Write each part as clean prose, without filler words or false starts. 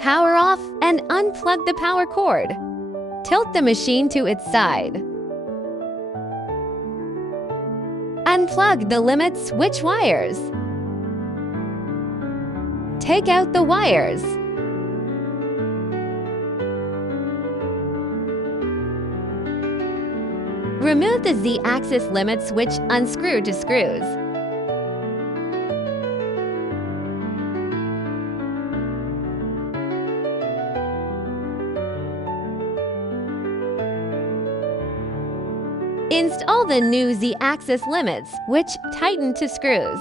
Power off and unplug the power cord. Tilt the machine to its side. Unplug the limit switch wires. Take out the wires. Remove the Z-axis limit switch unscrewed to screws. Install the new Z-axis limits, which tighten to screws.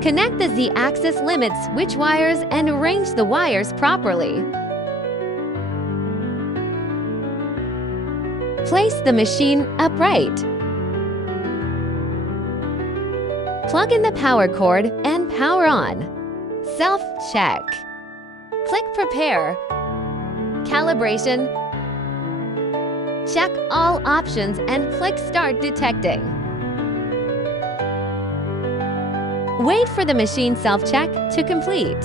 Connect the Z-axis limit switch wires and arrange the wires properly. Place the machine upright. Plug in the power cord and power on. Self-check. Click Prepare. Calibration. Check all options and click Start Detecting. Wait for the machine self-check to complete.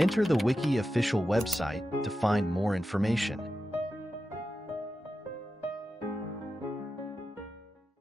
Enter the Wiki official website to find more information.